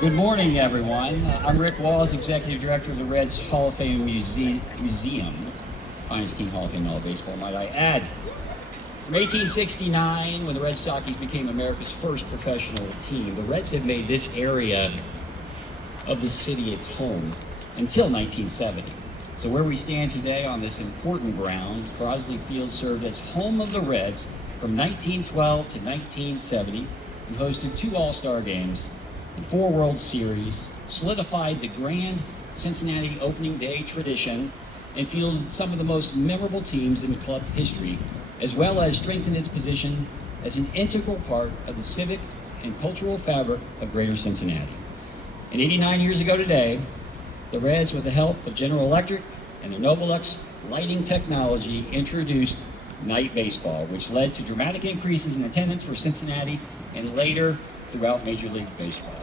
Good morning, everyone. I'm Rick Walls, Executive Director of the Reds Hall of Fame Museum. Finest team Hall of Fame in all of baseball, might I add. From 1869, when the Red Stockies became America's first professional team, the Reds have made this area of the city its home until 1970. So where we stand today on this important ground, Crosley Field served as home of the Reds from 1912 to 1970 and hosted 2 All-Star games and 4 World Series, solidified the grand Cincinnati opening day tradition, and fielded some of the most memorable teams in club history, as well as strengthened its position as an integral part of the civic and cultural fabric of greater Cincinnati. And 89 years ago today, the Reds, with the help of General Electric and their Novolux lighting technology, introduced night baseball, which led to dramatic increases in attendance for Cincinnati and later throughout Major League Baseball.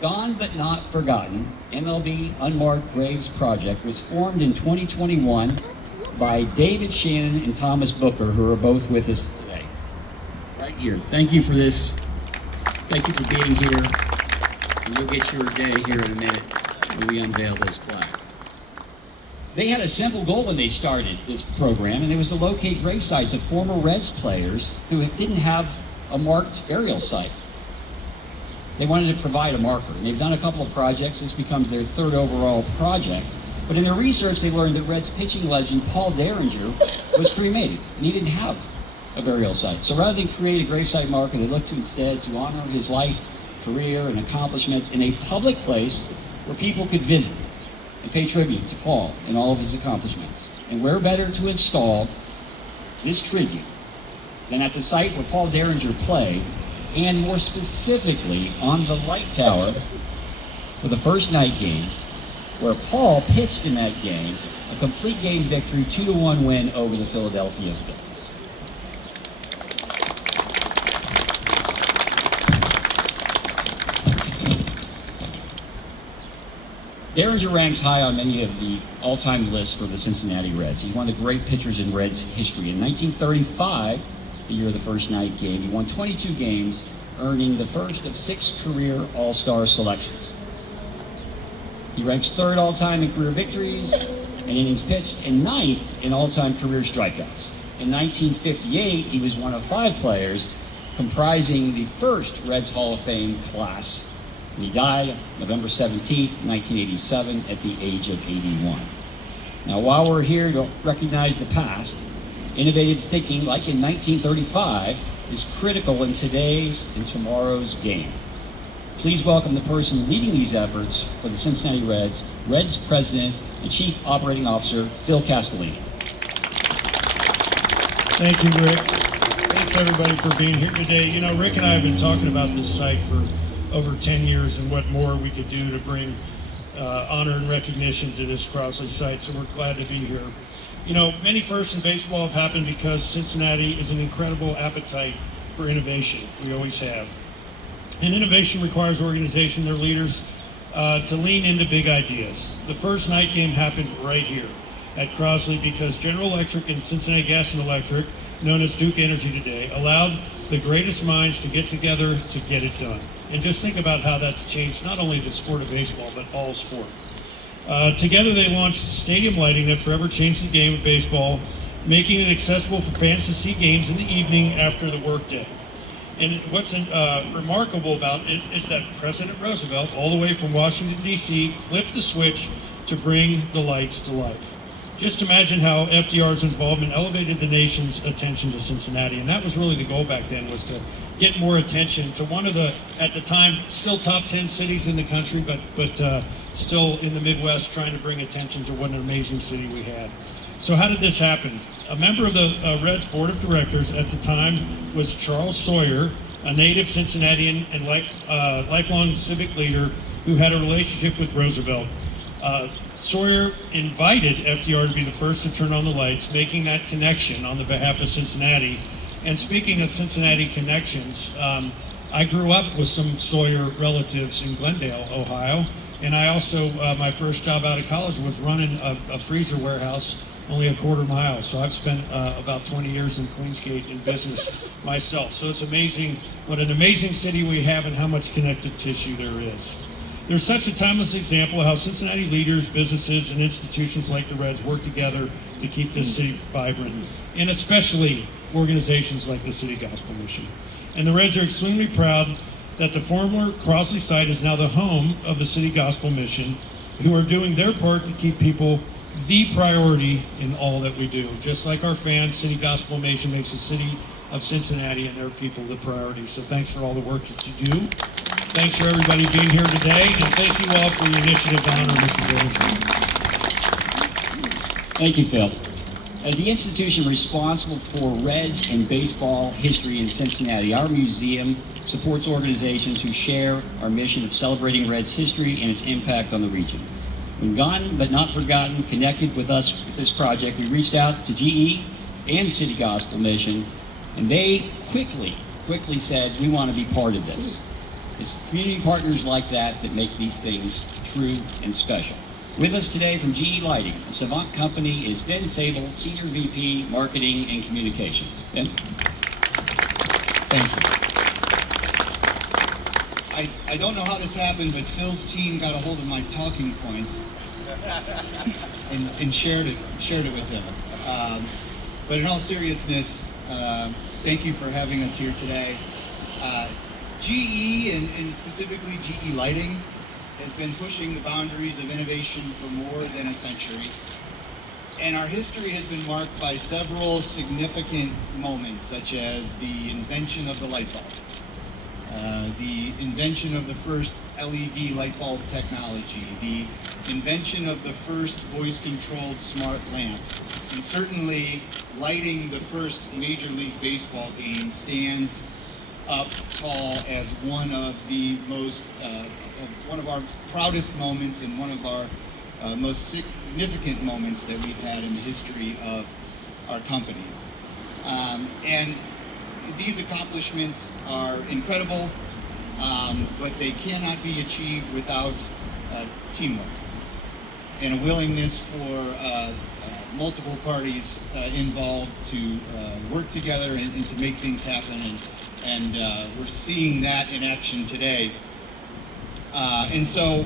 Gone but not forgotten, MLB Unmarked Graves Project was formed in 2021 by David Shannon and Thomas Booker, who are both with us today. Right here. Thank you for this. Thank you for being here. And you'll get your day here in a minute when we unveil this plaque. They had a simple goal when they started this program, and it was to locate gravesites of former Reds players who didn't have a marked burial site. They wanted to provide a marker, and they've done a couple of projects. This becomes their 3rd overall project. But in their research, they learned that Reds pitching legend Paul Derringer was cremated, and he didn't have a burial site. So rather than create a gravesite marker, they looked to instead to honor his life, career, and accomplishments in a public place where people could visit and pay tribute to Paul and all of his accomplishments. And where better to install this tribute than at the site where Paul Derringer played, and more specifically on the light tower for the first night game, where Paul pitched in that game, a complete game victory, 2-1 win over the Philadelphia Phillies. Derringer ranks high on many of the all-time lists for the Cincinnati Reds. He's one of the great pitchers in Reds history. In 1935, the year of the first night game, he won 22 games, earning the first of 6 career All-Star selections. He ranks 3rd all-time in career victories and innings pitched, and 9th in all-time career strikeouts. In 1958, he was one of 5 players comprising the first Reds Hall of Fame class. And he died November 17th, 1987, at the age of 81. Now, while we're here to recognize the past, innovative thinking, like in 1935, is critical in today's and tomorrow's game. Please welcome the person leading these efforts for the Cincinnati Reds, Reds President and Chief Operating Officer, Phil Castellini. Thank you, Rick. Thanks, everybody, for being here today. You know, Rick and I have been talking about this site for over 10 years and what more we could do to bring honor and recognition to this Crosley site, so we're glad to be here. You know, many firsts in baseball have happened because Cincinnati is an incredible appetite for innovation. We always have. And innovation requires organization, their leaders, to lean into big ideas. The first night game happened right here at Crosley because General Electric and Cincinnati Gas and Electric, known as Duke Energy today, allowed the greatest minds to get together to get it done. And just think about how that's changed not only the sport of baseball, but all sport. Together they launched stadium lighting that forever changed the game of baseball, making it accessible for fans to see games in the evening after the workday. And what's remarkable about it is that President Roosevelt, all the way from Washington, D.C., flipped the switch to bring the lights to life. Just imagine how FDR's involvement elevated the nation's attention to Cincinnati. And that was really the goal back then, was to get more attention to one of the, at the time, still top 10 cities in the country, but still in the Midwest, trying to bring attention to what an amazing city we had. So how did this happen? A member of the Reds Board of Directors at the time was Charles Sawyer, a native Cincinnatian and lifelong civic leader who had a relationship with Roosevelt. Sawyer invited FDR to be the first to turn on the lights, making that connection on the behalf of Cincinnati. And speaking of Cincinnati connections, I grew up with some Sawyer relatives in Glendale, Ohio. And I also, my first job out of college was running a freezer warehouse only a quarter mile. So I've spent about 20 years in Queensgate in business myself. So it's amazing what an amazing city we have and how much connective tissue there is. There's such a timeless example of how Cincinnati leaders, businesses, and institutions like the Reds work together to keep this city vibrant, and especially organizations like the City Gospel Mission. And the Reds are extremely proud that the former Crosley site is now the home of the City Gospel Mission, who are doing their part to keep people the priority in all that we do. Just like our fans, City Gospel Mission makes the city of Cincinnati and their people the priority. So thanks for all the work that you do. Thanks for everybody being here today, and thank you all for your initiative to honor Mr. Derringer. Thank you, Phil. As the institution responsible for Reds and baseball history in Cincinnati, our museum supports organizations who share our mission of celebrating Reds history and its impact on the region. When gone but not forgotten connected with us with this project, we reached out to GE and City Gospel Mission, and they quickly said, we want to be part of this. It's community partners like that that make these things true and special. With us today from GE Lighting, a Savant company, is Ben Sable, Senior VP, Marketing and Communications. Ben? Thank you. I don't know how this happened, but Phil's team got a hold of my talking points and shared it with him. But in all seriousness, thank you for having us here today. GE and specifically GE Lighting has been pushing the boundaries of innovation for more than a century. And our history has been marked by several significant moments, such as the invention of the light bulb, the invention of the first LED light bulb technology, the invention of the first voice-controlled smart lamp, and certainly lighting the first Major League Baseball game stands up tall as one of the most, one of our proudest moments and one of our most significant moments that we've had in the history of our company. And these accomplishments are incredible, but they cannot be achieved without teamwork and a willingness for multiple parties involved to work together and to make things happen. And we're seeing that in action today. And so,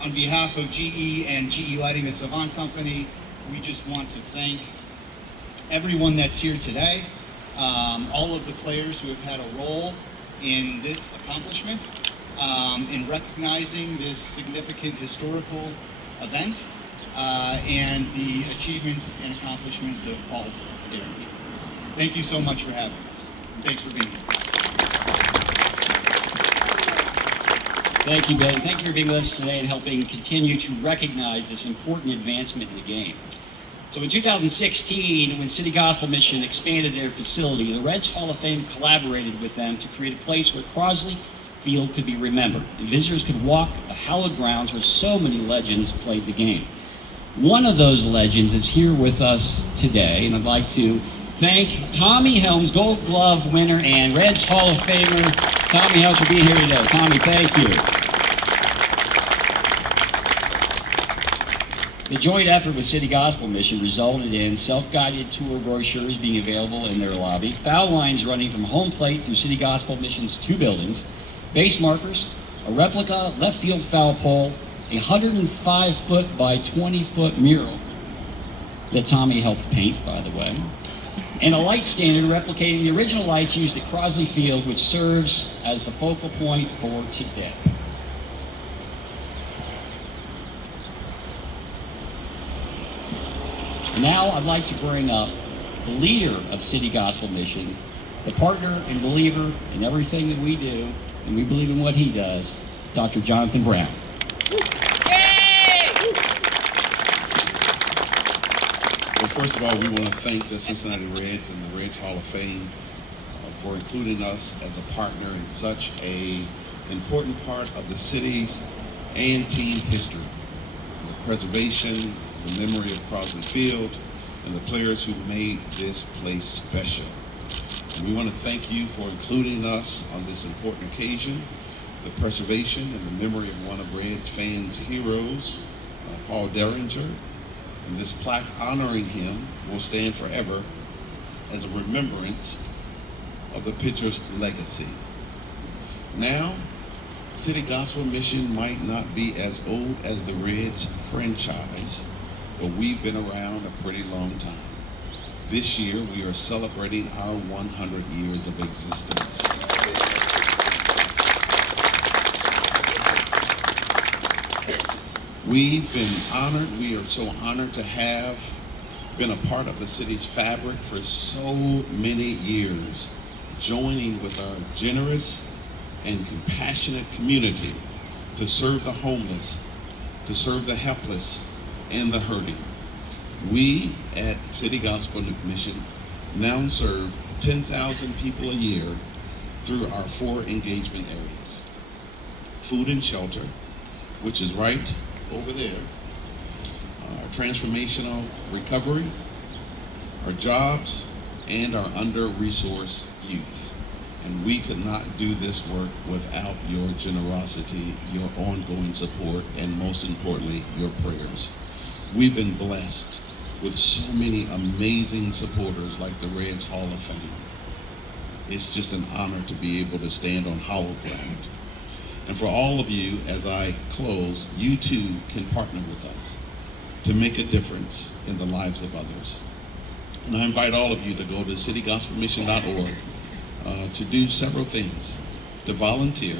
on behalf of GE and GE Lighting, a Savant company, we just want to thank everyone that's here today, all of the players who have had a role in this accomplishment, in recognizing this significant historical event, and the achievements and accomplishments of Paul Derringer. Thank you so much for having us. And thanks for being here. Thank you, Ben. Thank you for being with us today and helping continue to recognize this important advancement in the game. So in 2016, when City Gospel Mission expanded their facility, the Reds Hall of Fame collaborated with them to create a place where Crosley Field could be remembered, and visitors could walk the hallowed grounds where so many legends played the game. One of those legends is here with us today, and I'd like to thank Tommy Helms, Gold Glove winner and Reds Hall of Famer, Tommy Helms, for being here today. Tommy, thank you. The joint effort with City Gospel Mission resulted in self-guided tour brochures being available in their lobby, foul lines running from home plate through City Gospel Mission's 2 buildings, base markers, a replica left field foul pole, a 105-foot by 20-foot mural that Tommy helped paint, by the way, and a light standard replicating the original lights used at Crosley Field, which serves as the focal point for today. And now I'd like to bring up the leader of City Gospel Mission, the partner and believer in everything that we do, and we believe in what he does, Dr. Jonathan Brown. Well, first of all, we want to thank the Cincinnati Reds and the Reds Hall of Fame for including us as a partner in such an important part of the city's and team history. The preservation, the memory of Crosley Field, and the players who made this place special. And we want to thank you for including us on this important occasion, the preservation and the memory of one of Reds fans' heroes, Paul Derringer, And this plaque honoring him will stand forever as a remembrance of the pitcher's legacy. Now, City Gospel Mission might not be as old as the Reds franchise, but we've been around a pretty long time. This year, we are celebrating our 100 years of existence. We've been honored. We are so honored to have been a part of the city's fabric for so many years, joining with our generous and compassionate community to serve the homeless, to serve the helpless and the hurting. We at City Gospel Mission now serve 10,000 people a year through our 4 engagement areas. Food and shelter, which is right over there, our transformational recovery, our jobs, and our under-resourced youth. And we could not do this work without your generosity, your ongoing support, and most importantly, your prayers. We've been blessed with so many amazing supporters like the Reds Hall of Fame. It's just an honor to be able to stand on hallowed ground. And for all of you, as I close, you too can partner with us to make a difference in the lives of others. And I invite all of you to go to citygospelmission.org to do several things, to volunteer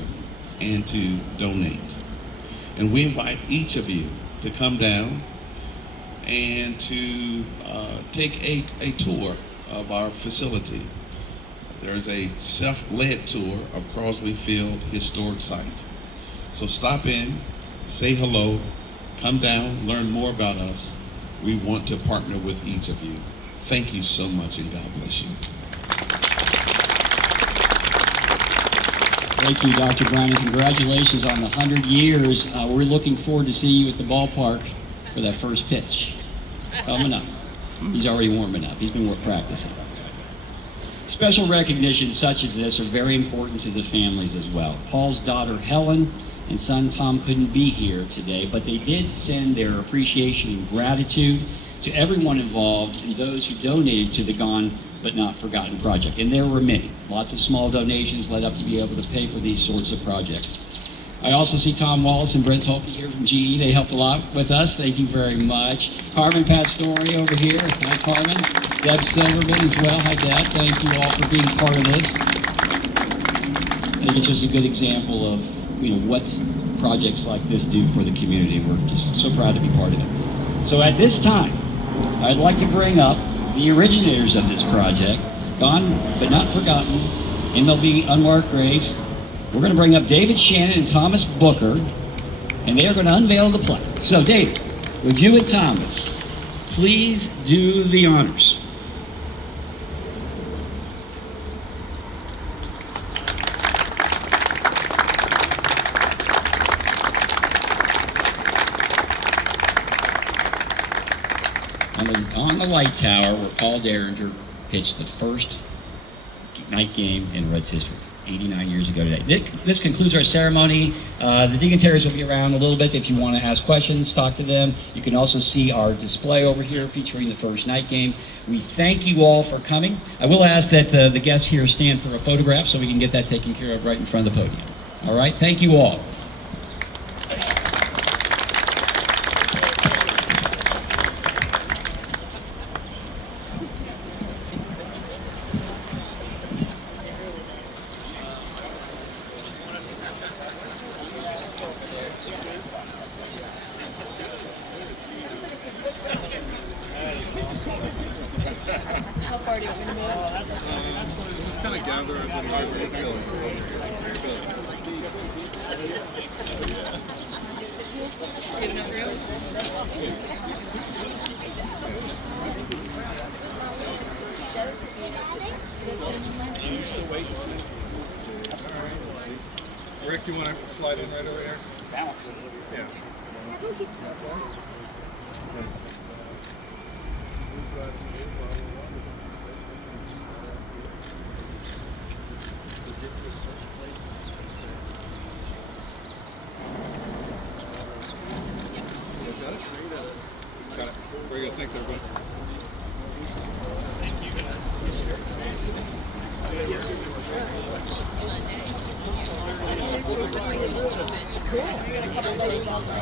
and to donate. And we invite each of you to come down and to take a tour of our facility. There's a self-led tour of Crosley Field historic site. So stop in, say hello, come down, learn more about us. We want to partner with each of you. Thank you so much, and God bless you. Thank you, Dr. Brown, and congratulations on the 100 years. We're looking forward to seeing you at the ballpark for that first pitch coming up. He's already warming up. He's been practicing. Special recognitions such as this are very important to the families as well. Paul's daughter Helen and son Tom couldn't be here today, but they did send their appreciation and gratitude to everyone involved and those who donated to the Gone But Not Forgotten project. And there were many. Lots of small donations led up to be able to pay for these sorts of projects. I also see Tom Wallace and Brent Tolke here from GE. They helped a lot with us. Thank you very much. Carmen Pastore over here. Hi, Carmen. Deb Silverman as well. Hi, Deb. Thank you all for being part of this. I think it's just a good example of what projects like this do for the community. We're just so proud to be part of it. So at this time, I'd like to bring up the originators of this project, Gone But Not Forgotten, MLB Unmarked Graves. We're going to bring up David Shannon and Thomas Booker, and they are going to unveil the plaque. So David, would you and Thomas please do the honors? On the light tower where Paul Derringer pitched the first night game in Reds history, 89 years ago today. This concludes our ceremony. The dignitaries will be around a little bit if you want to ask questions, talk to them. You can also see our display over here featuring the first night game. We thank you all for coming. I will ask that the guests here stand for a photograph so we can get that taken care of right in front of the podium. All right, thank you all. How far do you want me to move? Just kind of gather and then go. Do you have enough room? Rick, you want to slide in right over here? Bounce. Yeah. Got it? Very good. Thanks, everybody. It's cool. You're gonna cover those on the